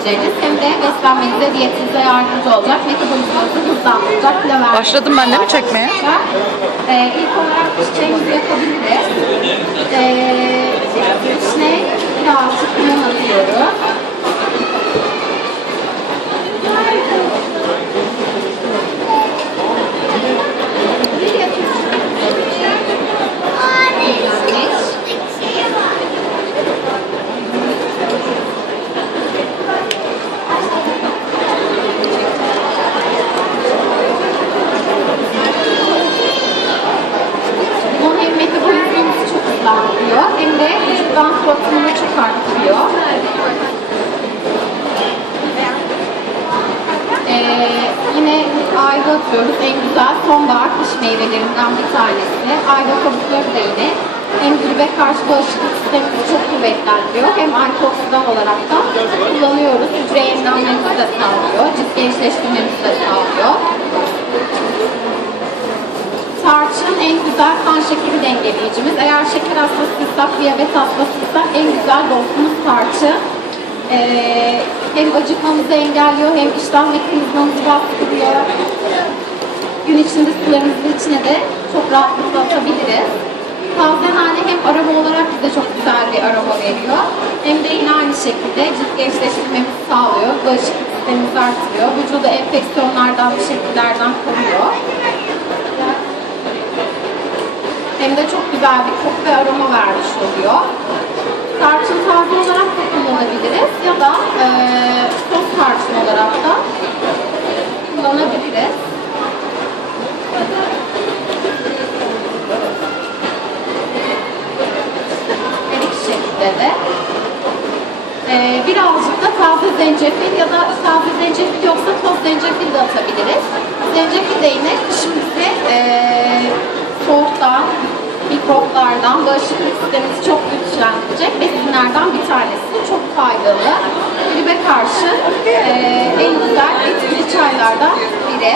içeceğiniz hem de beslenmenize, diyetinize yardımcı olacak, metabolizmanızı hızlandıracak kilo vermenize Başladım ben de mi çekmeye? Ee, ilk olarak içeceğimizi yapabiliriz. Ee, içine birazcık limon atıyoruz. Bir yapıyoruz. Bu hem metabolizmamızı çok hızlandırıyor hem de vücuttan sorumluluğunu çok arttırıyor. Ee, yine ayva atıyoruz. En güzel sonbahar kış meyvelerinden bir tanesi. Ayva kabukları da yine hem gribe karşı bağışıklık sistemimizi çok kuvvetlendiriyor. Hem antioksidan olarak da kullanıyoruz. Hücre yenilenmemizi de sağlıyor. Cilt gençleştirmemizi de sağlıyor. Tarçın en güzel kan şekeri dengeleyicimiz. Eğer şeker hastasıysak, diyabet hastasıysak en güzel dostumuz tarçın. Ee, hem acıkmamızı engelliyor hem iştah mekanizmamızı bastırıyor. Gün içinde sularımızın içine de çok rahatlıkla atabiliriz. Taze nane hem aroma olarak bize çok güzel bir aroma veriyor. Hem de yine aynı şekilde cilt gençleştirmemizi sağlıyor. Bağışıklık sistemimizi artırıyor. Vücudu enfeksiyonlardan, şekillerden koruyor. Hem de çok güzel bir koku ve aroma vermiş oluyor. Tarçın taze olarak da kullanabiliriz ya da e, toz tarçın olarak da kullanabiliriz. Her iki de. E, birazcık da taze zencefil ya da taze zencefil yoksa toz zencefil de atabiliriz. Zencefil de yine kışın bize e, soğuktan, mikroplardan, bağışıklık sistemimizi çok güçlendirecek besinlerden bir tanesi. Çok faydalı. Gribe karşı e, en güzel etkili çaylardan biri.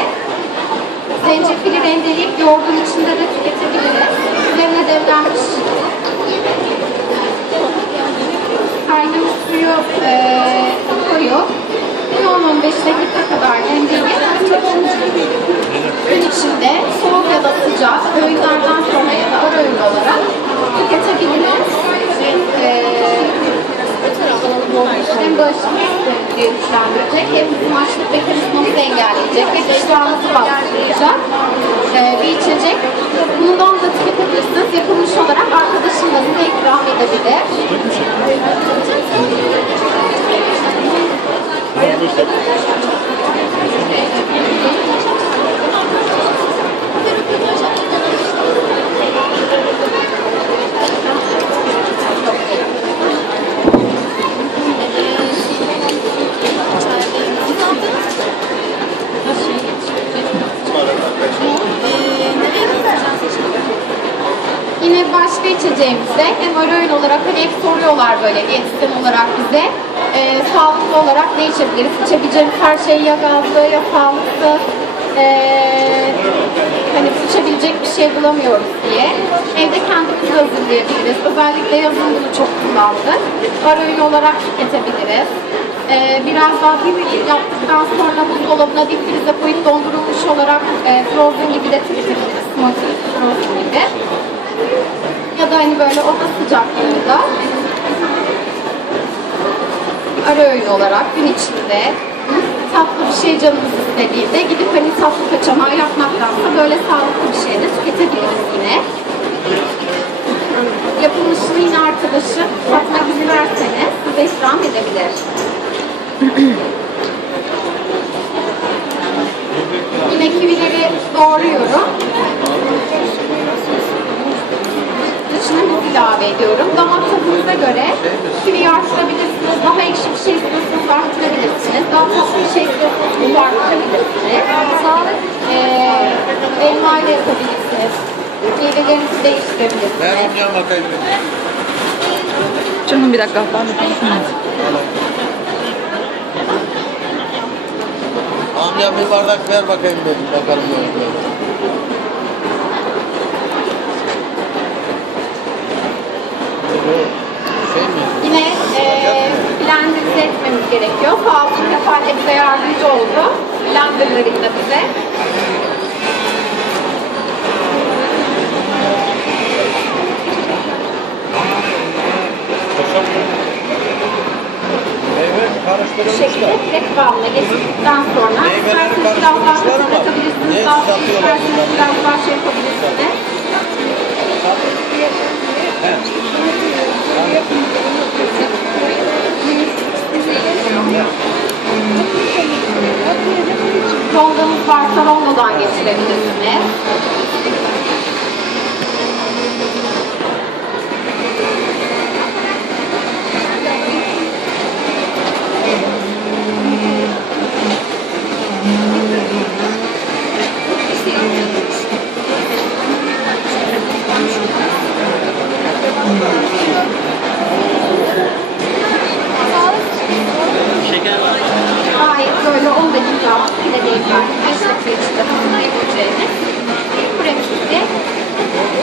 Zencefili rendeleyip yoğurdun içinde de tüketebiliriz. Üzerine devrenmiş kaynamış suyu e, koyup 10-15 dakika kadar rendeleyip gün içinde soğuk ya da sıcak öğünlerden sonra ya da ara öğün olarak tüketebiliriz. Ee, hem bağışıklık sistemimizi güçlendirecek hem bizim açlık mekanizmamızı engelleyecek ve iştahımızı bastıracak ee, bir içecek. Bundan da tüketebilirsiniz. Yapılmış olarak arkadaşınla size ikram edebilir. Yine başka içeceğimizde hem olarak hani soruyorlar böyle diyetisyen olarak bize e, sağlıklı olarak ne içebiliriz? İçebileceğimiz her şey ya gazlı ya sağlıklı e, içebilecek bir şey bulamıyoruz diye evde kendimiz hazırlayabiliriz. Özellikle yazın bunu çok kullandık. Ara öğün olarak tüketebiliriz. E, biraz daha bir yaptıktan sonra buzdolabına dip frize koyup dondurulmuş olarak e, frozen gibi de tüketebiliriz. Smoothie frozen gibi. Ya da hani böyle oda sıcaklığında ara öğün olarak gün içinde tatlı bir şey canımız istediğinde gidip hani tatlı kaçamağı yapmaktansa böyle sağlıklı bir şey de tüketebiliriz yine. Yapılmışını yine arkadaşım tatmak isterseniz size ikram edebilir. yine kivileri doğruyorum. dışına bir ilave ediyorum. Damak tadınıza göre kivi arttırabilirsiniz. Daha ekşi bir şey istiyorsanız arttırabilirsiniz. Daha tatlı bir şey istiyorsanız bunu arttırabilirsiniz. Ee, elma ile yapabilirsiniz. Meyvelerinizi Ben değiştirebilirsiniz. amcam bakayım. Canım bir dakika. Ben bir konuşayım. Amcam bir bardak ver bakayım dedim. Bakalım böyle. Şey mi? Yine e, blenderize etmemiz gerekiyor. Sağlıklı Kefal de bize yardımcı oldu. Blenderlarıyla bize. Bu şekilde direkt kıvamına getirdikten sonra isterseniz biraz daha ama bırakabilirsiniz. Daha isterseniz biraz daha şey yapabilirsiniz. Rondamız varsa rondodan geçirebilirsiniz. Gayet böyle 10 dakika bile değil belki 5 dakika içinde hazırlayabileceğiniz pratikli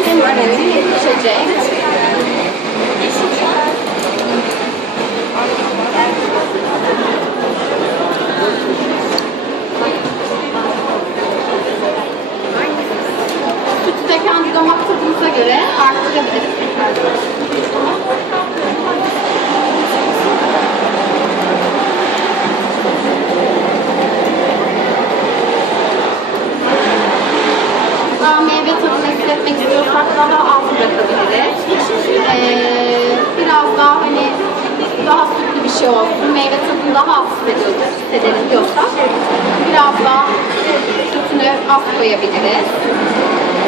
hem arayı hem içecek. Sütü de kendi damak tadınıza göre arttırabiliriz. Daha meyve tadını hissetmek istiyorsak daha az bırakabiliriz. Ee, biraz daha hani daha sütlü bir şey olsun, meyve tadını daha az hissedelim diyorsak biraz daha sütünü az koyabiliriz.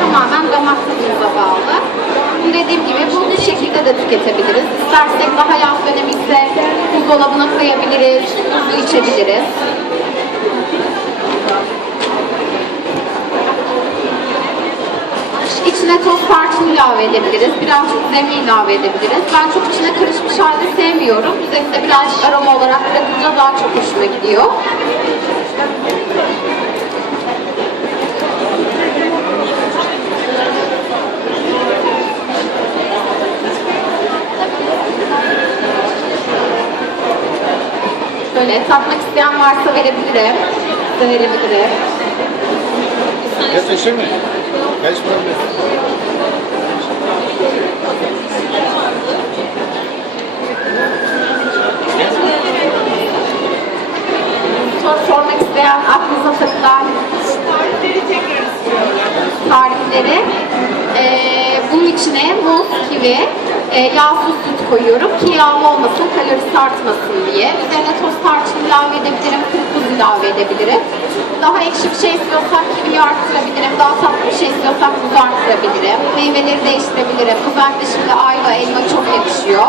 Tamamen damak tadımıza bağlı. Dediğim gibi bu şekilde de tüketebiliriz. İstersek daha yaz dönemi ise buzdolabına koyabiliriz, buzlu içebiliriz. İçine toz tarçın ilave edebiliriz. Birazcık zemi ilave edebiliriz. Ben çok içine karışmış halde sevmiyorum. Üzerinde birazcık aroma olarak bırakınca daha çok hoşuma gidiyor. Şöyle tatmak isteyen varsa verebilirim. Size verebilirim. Yetişir mi? Geç problem. Soru sormak isteyen aklınıza takılan tarifleri. Ee, bunun içine muz, kivi, e, yağsız süt koyuyorum ki yağlı olmasın, kalorisi artmasın diye. Üzerine toz tarçın ilave edebilirim, kuru tuz ilave edebilirim. Daha ekşi bir şey istiyorsak kiviyi arttırabilirim, daha tatlı bir şey istiyorsak muzu arttırabilirim. Meyveleri değiştirebilirim. Özellikle şimdi ayva, elma çok yakışıyor.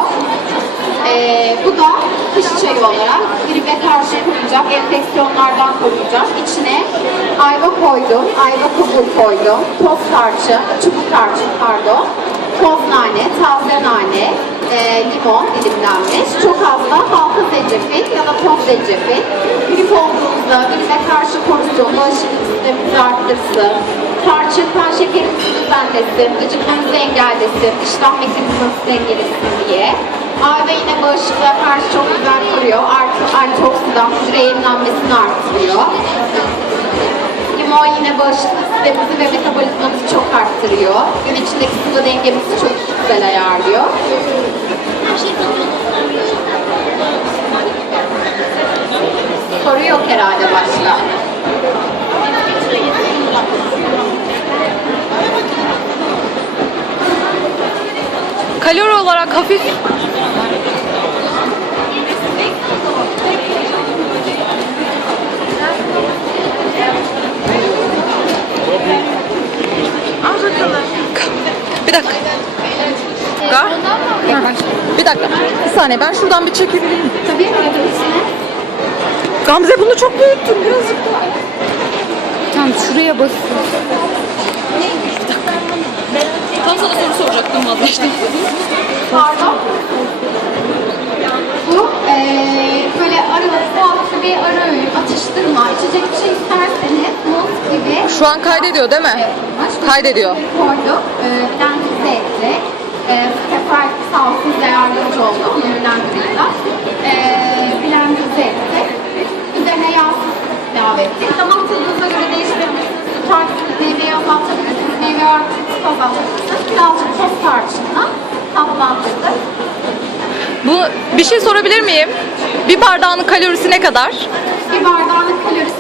Ee, bu da kış çayı olarak gribe karşı koruyacak, enfeksiyonlardan koruyacak. İçine ayva koydum, ayva kabuğu koydum, toz tarçın, çubuk tarçın pardon, toz nane, taze nane, e, limon dilimlenmiş, çok az da halka zencefil ya da toz zencefil. Grip olduğunuzda gribe karşı korusun, bağışıklık sistemimizi arttırsın, tarçın kan şekerimizi düzenlesin, gıcıklarınızı engellesin, iştah mekanizması dengelesin diye. Ayva yine bağışıklığa karşı çok güzel koruyor. Artı antioksidan hücre arttırıyor. Limon yine bağışıklık sistemimizi ve metabolizmamızı çok arttırıyor. Gün içindeki sıvı dengemizi çok güzel ayarlıyor. Soru yok herhalde başka. Kalori olarak hafif. Bir dakika. Ga? Bir dakika. Bir saniye ben şuradan bir çekebilir miyim? Tabii. Gamze bunu çok büyüttün birazcık daha. Tamam şuraya bas. Tam sana soru soracaktım vazgeçtim. Pardon. Bu eee şey Şu an kaydediyor değil mi? Kaydediyor. Koyduk. Ee, ben zevkli. Ee, sefer sağ olsun bize yardımcı oldu. Onu bilendirdiler. Ee, bilendir zevkli. Üzerine yağ ilave ettik. Damak tadınıza göre değiştirebilirsiniz. Tutarsınız, meyveyi Bu bir şey sorabilir miyim? Bir bardağının kalorisi ne kadar? Bir bardağın kalorisi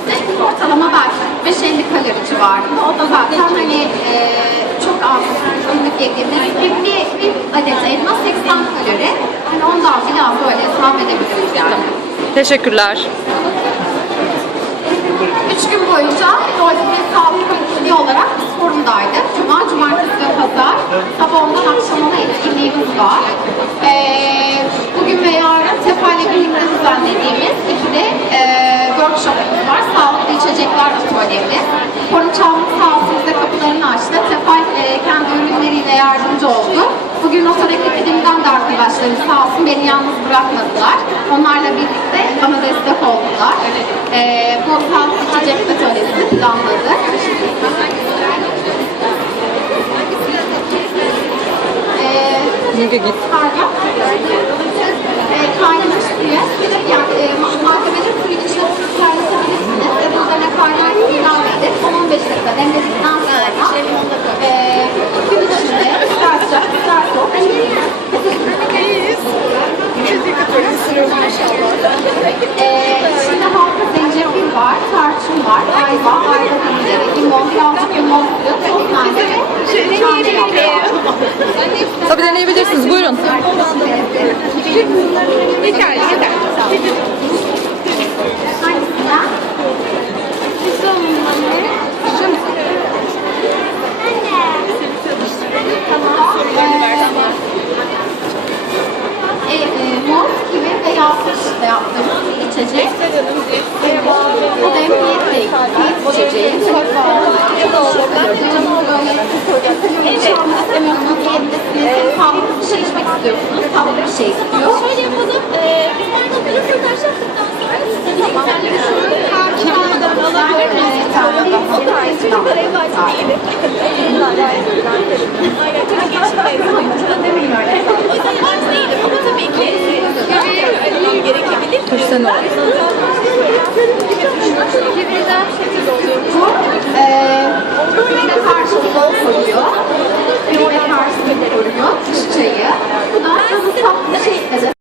ortalama belki 5-50 kalori civarında. O da zaten hani e, çok az günlük yediğimiz bir, bir, bir adet elma 80 kalori. Hani ondan biraz böyle hesap edebiliriz yani. Teşekkürler. Üç gün boyunca ve Sağlık Kulübü olarak biz forumdaydık. Cuma, cumartesi ve pazar. Sabah ondan akşamına etkinliğimiz var. Ee, bugün ve yarın Tefa ile birlikte düzenlediğimiz iki de e, workshopumuz var. Sağlıklı içecekler atölyemiz. Forum Çağlık sağ olsun bize kapılarını açtı. Tefa e, kendi ürünleriyle yardımcı oldu. Bugün Notar Akademi'den de arkadaşlarım sağ olsun beni yalnız bırakmadılar. Onlarla birlikte bana destek oldular. Ee, bu sağlıklı içecek atölyesini planladık. Ee, Müge git. pardon. Ee, kaynamış suyu, yani e, ma- malzemeleri suyun içine tutup kaynatabilirsiniz. Ve bu üzerine kaynar ilave edip 10-15 dakika demledikten sonra e, gün içinde ister sıcak ister soğuk halka zencefil var, tarçın var, ayva, ayva peyniri, limon, birazcık limon suyu, toz nane ve. Tabii deneyebilirsiniz. Buyurun. Hangisinden? vereceğiz. Evet. Sağlıklı bir şey içmek istiyorsunuz. Sağlıklı bir şey istiyorsunuz. Şöyle yapalım. E, biz nerede bir röportaj yaptıktan sonra size bir güzelleri şöyle kenardan alabilir miyiz? Şey o da aynı. Çocuk araya başlıyor. Aynen. Çocuk için de. O yüzden yabancı değilim. Ama tabii ki aramam gerekebilir. Kürsen olarak. Hibrizler şekilde olduğu için birbirine karşı bloğ koruyor. Birbirine karşı koruyor çiçeği. Bu da çok tatlı şey.